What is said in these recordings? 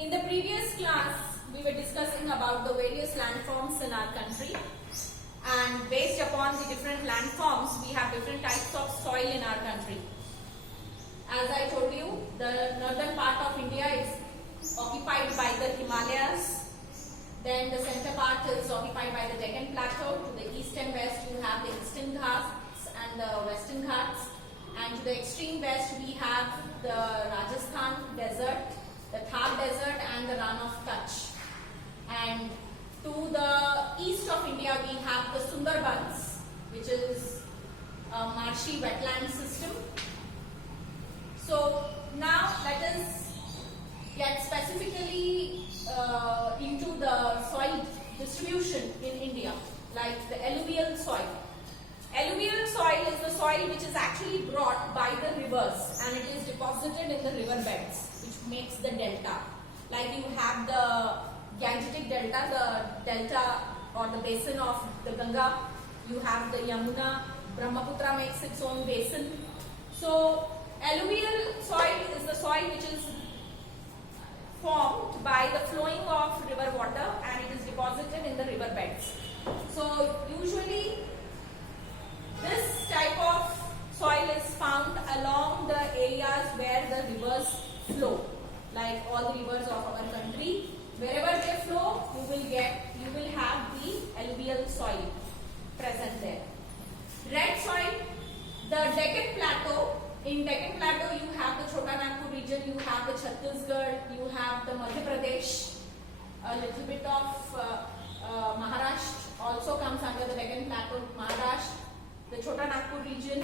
In the previous class, we were discussing about the various landforms in our country, and based upon the different landforms, we have different types of soil in our country. As I told you, the northern part of India is occupied by the Himalayas. Then the center part is occupied by the Deccan Plateau. To the east and west, you have the Eastern Ghats and the Western Ghats. And to the extreme west, we have the Rajasthan desert, the Thar desert and the Rann of Kutch. And to the east of India, we have the Sundarbans, which is a marshy wetland system. So now let us get specifically into the soil distribution in India, like the alluvial soil. Alluvial soil is the soil which is actually brought by the rivers and it is deposited in the river beds, which makes the delta. Like you have the Gangetic delta, the delta or the basin of the Ganga. You have the Yamuna, Brahmaputra makes its own basin. So alluvial soil is the soil which is formed by the flowing of river water and it is deposited in the river beds. So usually this type of soil is found along the areas where the rivers flow, like all the rivers of our country. Wherever they flow, you will have the alluvial soil present there. Red soil, the Deccan Plateau. In Deccan Plateau, you have the Chota Nagpur region, you have the Chhattisgarh, you have the Madhya Pradesh, a little bit of Maharashtra also comes under the Deccan Plateau. Maharashtra, the Chota Nagpur region,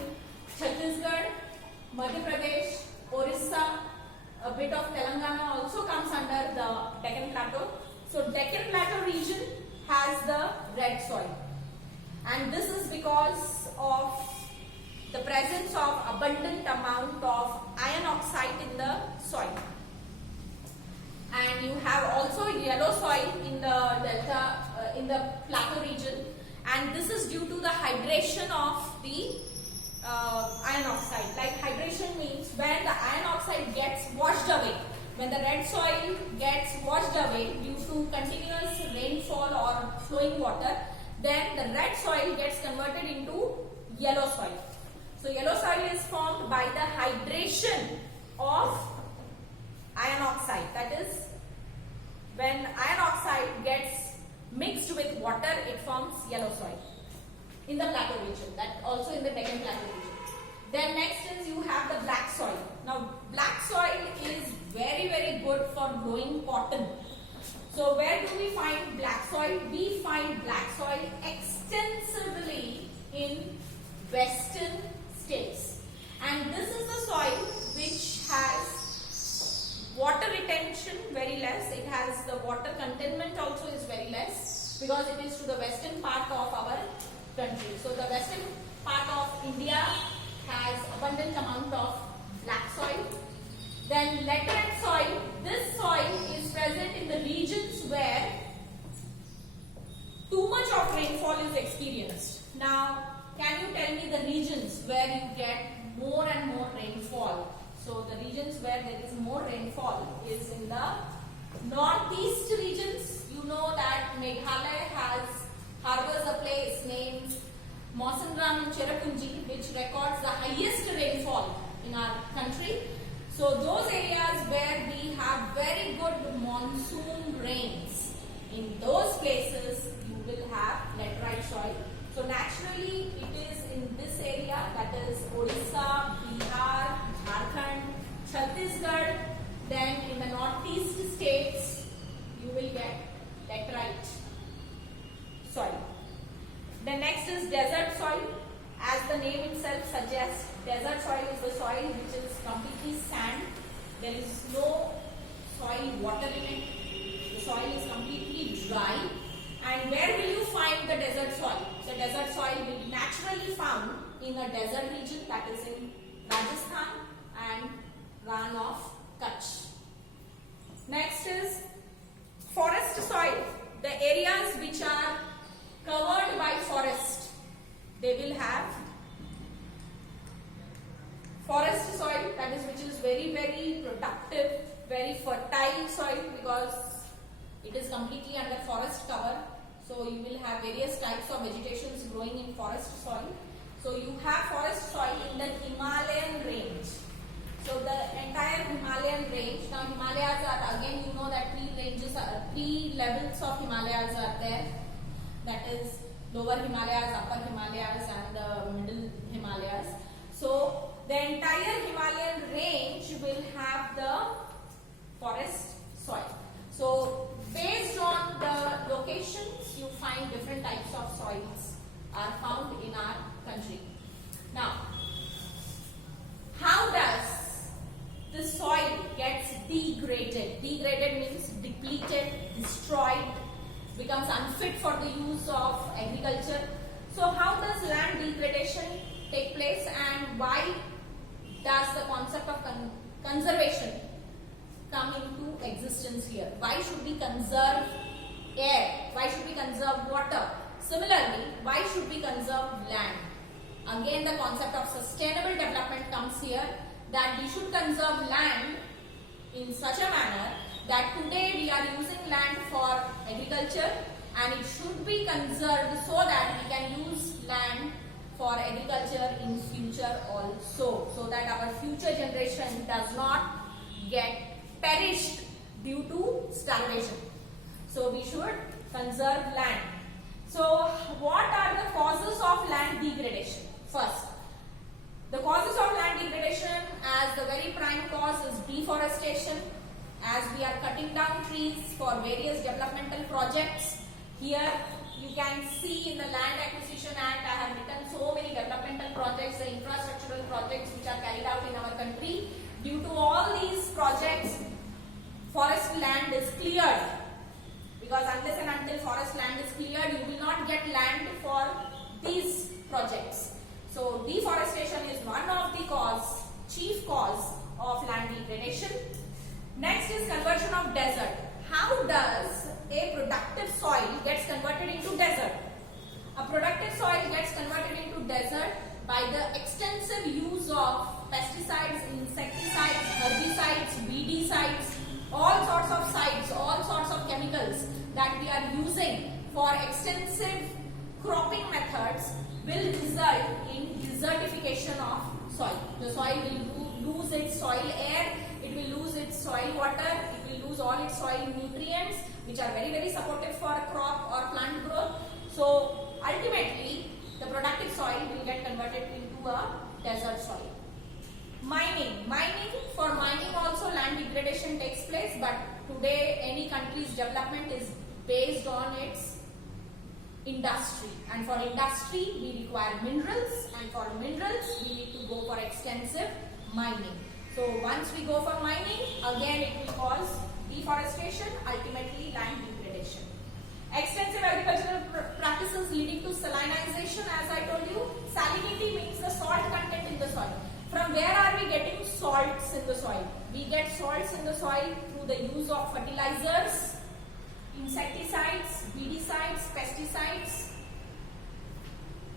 Chhattisgarh, Madhya Pradesh, Orissa, a bit of Telangana also comes under the Deccan Plateau. So Deccan Plateau region has the red soil, and this is because of the presence of abundant amount of iron oxide in the soil. And you have also yellow soil in the delta, in the plateau region, and this is due to the hydration of the iron oxide. Like hydration means when the iron oxide gets washed away, when the red soil gets washed away due to continuous rainfall or flowing water, then the red soil gets converted into yellow soil. So yellow soil is formed by the hydration of iron oxide. That is, when iron oxide gets mixed with water, it forms yellow soil in the plateau region, that also in the Deccan Plateau region. Then next is you have the black soil. Now black soil is very good for growing cotton. So where do we find black soil? We find black soil extensively in western states, and this is the soil which has water retention very less. It has the water containment also is very less because it is to the western part of our country. So the western part of India has abundant amount of black soil. Then laterite soil. This soil is present in the regions where too much of rainfall is experienced. Now, can you tell me the regions where you get more and more rainfall? So the regions where there is more rainfall is in the northeast regions. You know that Meghalaya harbors a place named Mawsynram in Cherrapunji, which records the highest rainfall in our country. So those areas where we have very good monsoon rains, in those places you will have laterite soil. So naturally it is in this area, that is Odisha, Bihar, Jharkhand, Chhattisgarh. Then in the northeast states you will get laterite soil. The next is desert soil. As the name itself suggests, desert soil is the soil which is completely sand. There is no soil water in it. The soil is completely dry. And where will you find the desert soil? The desert soil will be naturally found in a desert region, that is in Rajasthan and Rann of Kutch. Next is forest soil. The areas which are covered by forest, they will have forest soil, that is which is very productive, very fertile soil because it is completely under forest cover. So you will have various types of vegetations growing in forest soil. So you have forest soil in the Himalayan range. So the entire Himalayan range. Now Himalayas are, again you know that three levels of Himalayas are there. That is lower Himalayas, upper Himalayas and the middle Himalayas. So the entire Himalayan range will have the forest soil. So based on the locations, you find different types of soils are found in our country. Now, how does the soil gets degraded? Degraded means depleted, destroyed, becomes unfit for the use of agriculture. So how does land degradation take place, and why does the concept of conservation come into existence here? Why should we conserve air? Why should we conserve water? Similarly, why should we conserve land? Again, the concept of sustainable development comes here, that we should conserve land in such a manner that today we are using land for agriculture and it should be conserved so that we can use land for agriculture in future also, so that our future generation does not get perished due to starvation. So we should conserve land. So what are the causes of land degradation? First, the causes of land degradation, as the very prime cause is deforestation, as we are cutting down trees for various developmental projects. Here you can see in the Land Acquisition Act, I have written so many developmental projects, the infrastructural projects which are carried out in our country. Due to all these projects, forest land is cleared, because unless and until forest land is cleared, you will not get land for these projects. So deforestation is one of the chief cause of land degradation. Next is conversion of desert. How does a productive soil gets converted into desert? A productive soil gets converted into desert by the extensive use of pesticides, insecticides, herbicides, weedicides, all sorts of sites, all sorts of chemicals that we are using for extensive cropping methods will result in desertification of soil. The soil will lose its soil air, it will lose its soil water, it will lose all its soil nutrients which are very, very supportive for a crop or plant growth. So ultimately the productive soil will get converted into a desert soil. Mining. For mining also land degradation takes place, but today any country's development is based on its industry, and for industry we require minerals, and for minerals we need to go for extensive mining. So once we go for mining, again it will cause deforestation, ultimately land degradation. Extensive agricultural practices leading to salinization, as I told you. Salinity means the salt content in the soil. From where are we getting salts in the soil? We get salts in the soil through the use of fertilizers, insecticides, weedicides, pesticides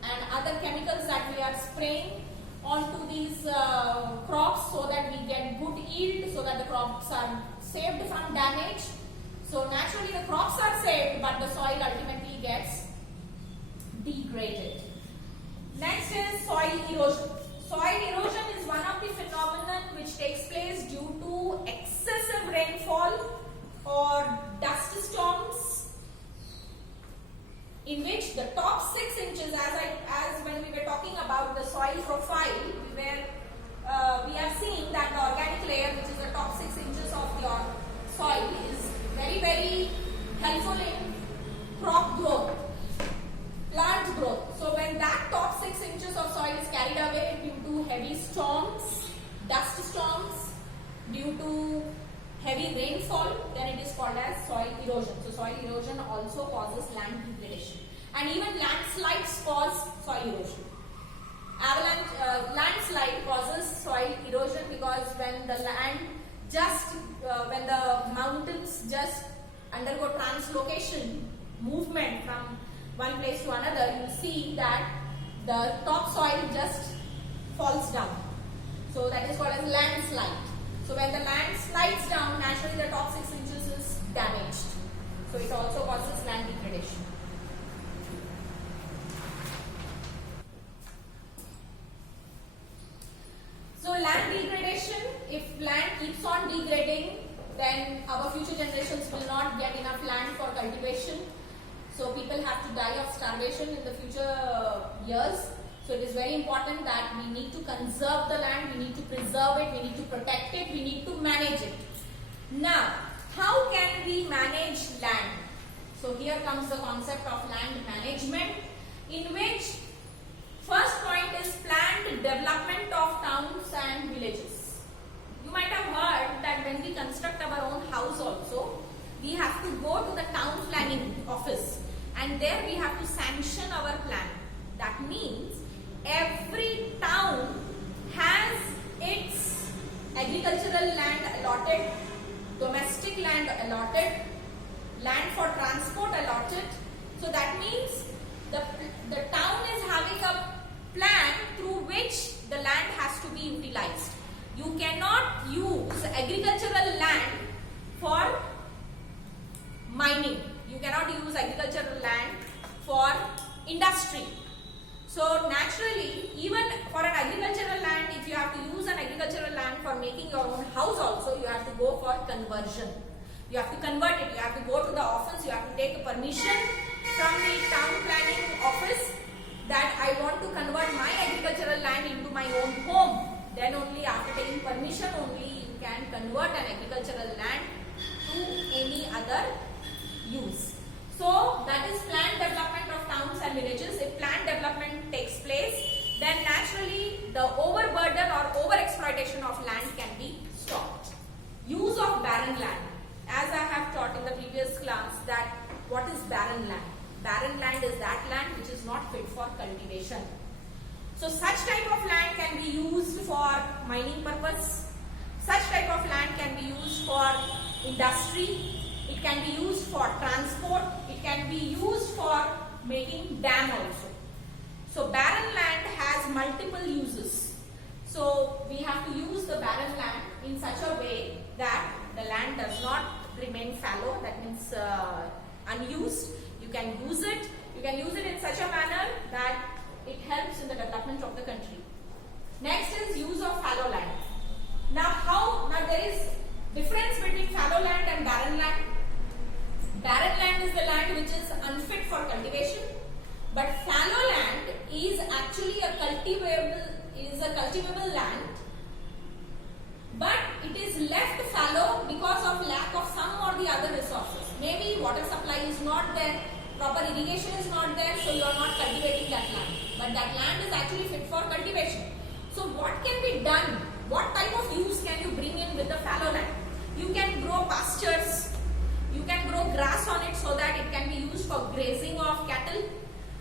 and other chemicals that we are spraying onto these crops so that we get good yield, so that the crops are saved from damage. So naturally the crops are saved, but the soil ultimately gets degraded. Next is soil erosion. Soil erosion is one of the phenomenon which takes place due to excessive rainfall or dust storms, in which the top 6 inches, as when we were talking about the soil profile, we are seeing that the organic layer, which is the top 6 inches of the soil, is very, very helpful in crop growth, plant growth. So when that top 6 inches of soil is carried away due to heavy storms, dust storms, due to heavy rainfall, then it is called as soil erosion. So soil erosion also causes land degradation, and even landslides cause soil erosion. Landslide causes soil erosion because when the mountains just undergo translocation, movement from one place to another, you see that the topsoil just falls down. So that is called as landslide. So when the land slides down, naturally the degrading, then our future generations will not get enough land for cultivation. So people have to die of starvation in the future years. So it is very important that we need to conserve the land, we need to preserve it, we need to protect it, we need to manage it. Now, how can we manage land? So here comes the concept of land management, in which first point is planned development of towns and villages. You might have heard that when we construct our own house also, we have to go to the town planning office and there we have to sanction our plan. That means every town has its agricultural land allotted, domestic land allotted, land for transport allotted. So that means the town is having a plan through which the land has to be utilized. You cannot use agricultural land for mining. You cannot use agricultural land for industry. So naturally, even for an agricultural land, if you have to use an agricultural land for making your own house also, you have to go for conversion. You have to convert it. You have to go to the office. You have to take a permission from the town planning office that I want to convert my agricultural land into my own home. Then only after taking permission only you can convert an agricultural land to any other use. So that is planned development of towns and villages. If planned development takes place, then naturally the overburden or overexploitation of land can be stopped. Use of barren land. As I have taught in the previous class that what is barren land? Barren land is that land which is not fit for cultivation. So such type of land can be used for mining purpose. Such type of land can be used for industry. It can be used for transport. It can be used for making dam also. So barren land has multiple uses. So we have to use the barren land in such a way that the land does not remain fallow. That means unused. You can use it. You can use it in such a manner that it helps in the development of the country. Next is use of fallow land. Now there is difference between fallow land and barren land. Barren land is the land which is unfit for cultivation, but fallow land is actually a cultivable land, but it is left fallow because of lack of some or the other resources. Maybe water supply is not there, proper irrigation is not there, so you are not cultivating that land. But that land is actually fit for cultivation. So what can be done? What type of use can you bring in with the fallow land? You can grow pastures. You can grow grass on it so that it can be used for grazing of cattle.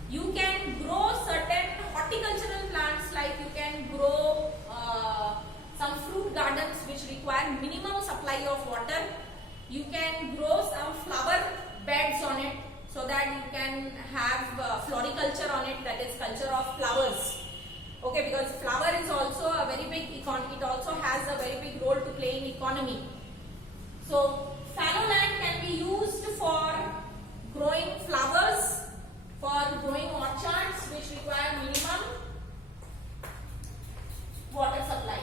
You can grow certain horticultural plants, like you can grow some fruit gardens which require minimum supply of water. You can grow some flower beds on it so that you can have floriculture on it, that is culture of flowers. Okay, because flower is also a very big economy. It also has a very big role to play in economy. So fallow land can be used for growing flowers, for growing orchards which require minimum water supply.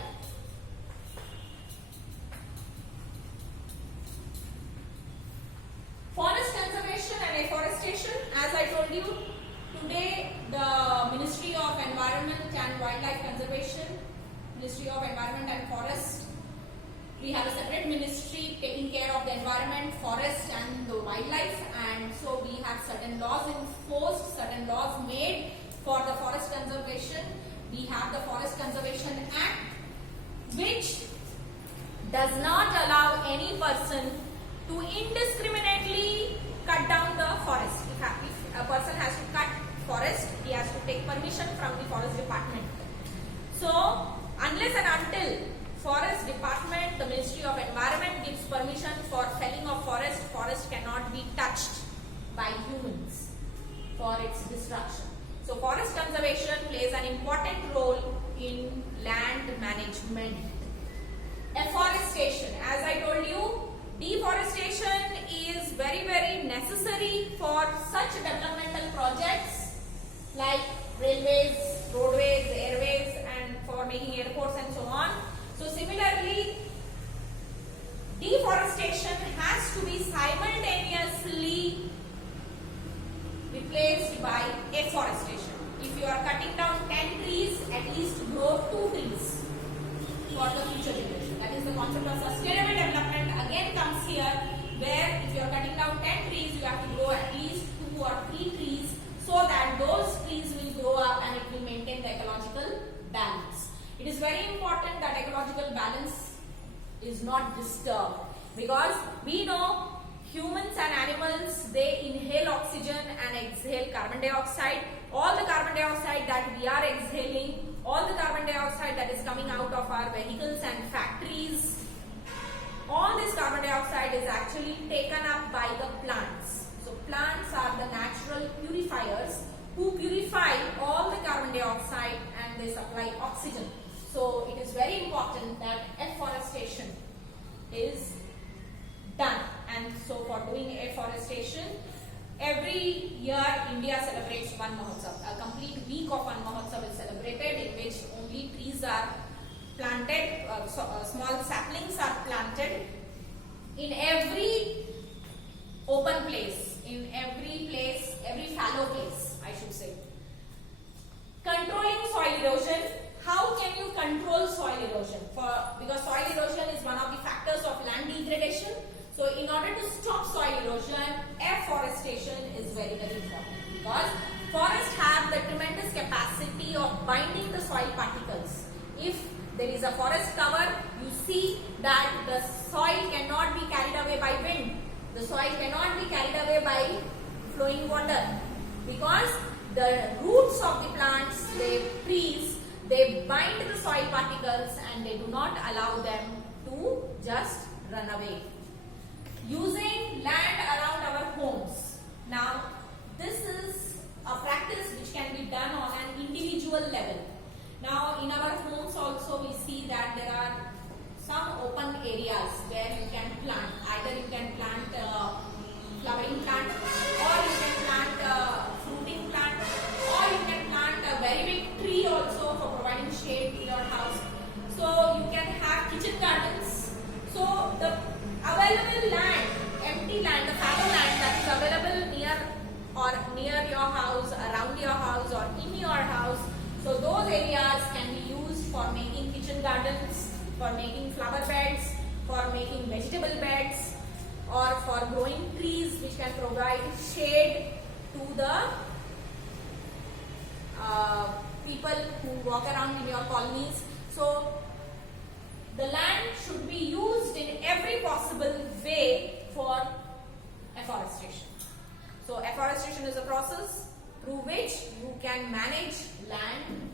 Forest conservation and afforestation. As I told you, today the Ministry of Environment and Wildlife Conservation, Ministry of Environment and Forest, we have a separate ministry taking care of the environment, forest and the wildlife, and so we have certain laws enforced, certain laws made for the forest conservation. We have the Forest Conservation Act, which does not allow any person to indiscriminately cut down the forest. If a person has to cut forest, he has to take permission from the forest department. So unless and until Forest Department, the Ministry of Environment gives permission for felling of forest cannot be touched by humans for its destruction. So forest conservation plays an important role in land management. Afforestation, as I told you, deforestation is very, very necessary for such developmental projects like railways, roadways, airways, and for making airports and so on. So similarly, deforestation has to be simultaneously replaced by afforestation. If you are cutting down 10 trees, at least grow 2 trees for the future generation. That is the concept of sustainable development again comes here, where if you are cutting down 10 trees, you have to grow at least 2 or 3 trees so that those trees will grow up and it will maintain the ecological balance. It is very important that ecological balance is not disturbed, because we know humans and animals, they inhale oxygen and exhale carbon dioxide. All the carbon dioxide that we are exhaling, all the carbon dioxide that is coming out of our vehicles and factories, all this carbon dioxide is actually taken up by the plants. So plants are the natural purifiers who purify all the carbon dioxide and they supply oxygen. So it is very important that afforestation is done. And so for doing afforestation, every year India celebrates Van Mahotsav. A complete week of Van Mahotsav is celebrated, in which only trees are planted, small saplings are planted in every open place, in every place, every fallow place, I should say. Controlling soil erosion. How can you control soil erosion? Because soil erosion is one of the factors of land degradation. So in order to stop soil erosion, afforestation is very, very important, because forests have the tremendous capacity of binding the soil particles. If there is a forest cover, you see that the soil cannot be carried away by wind. The soil cannot be carried away by flowing water, because the roots of the plants, the trees, they bind the soil particles and they do not allow them to just run away. Using land around our homes. Now, this is a practice which can be done on an individual level. Now, in our homes also we see that there are some open areas where you can plant. Either you can plant flowering plant, or you can plant fruiting plant, or you can plant a very big tree also for providing shade to your house. So you can have kitchen gardens. So the available land, empty land, the fallow land that is available near your house, around your house, or in your house, so those areas can be used for making kitchen gardens, for making flower beds, for making vegetable beds, or for growing trees which can provide shade to the people who walk around in your colonies. So the land should be used in every possible way for afforestation. So afforestation is a process through which you can manage land